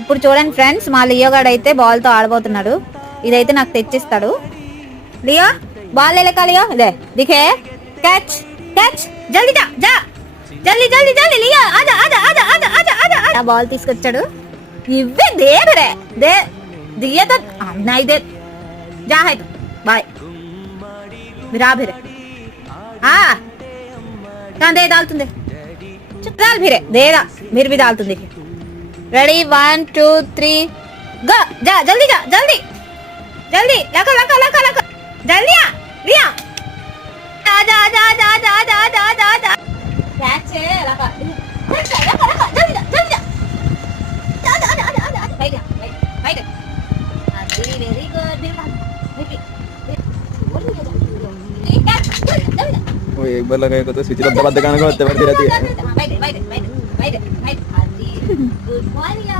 ఇప్పుడు చూడండి ఫ్రెండ్స్, మా లియో గాడు అయితే బాల్ తో ఆడబోతున్నాడు. ఇదైతే నాకు తెచ్చిస్తాడు. लियो बॉल ले लेकर लियो ले दिखे कैच कैच जल्दी जा जा जल्दी जल्दी जल्दी लियो आजा आजा आजा आजा आजा आजा आ बॉल తీసుకొచ్చాడు ఇవ్వే దే బరే దే దియే తో नहीं दे जा है बाय मेरा भिरे हां कहां दे डालतुंदे चल भिरे देगा मेरे भी डालतुंदे रेडी 1 2 3 गो जा जल्दी जल्दी लगा लगा लगा लगा जल्दी आ लिया आजा आजा आजा आजा आजा आजा आजा आजा कैच है लगा लगा लगा जल्दी जल्दी जा आजा आजा आजा आजा बैठ बैठ वेरी वेरी गुड वो एक बार लगाए तो स्विच दबा दबाने का होता है फिर रहती है बैठ बैठ बैठ बैठ बैठ गुड मॉर्निंग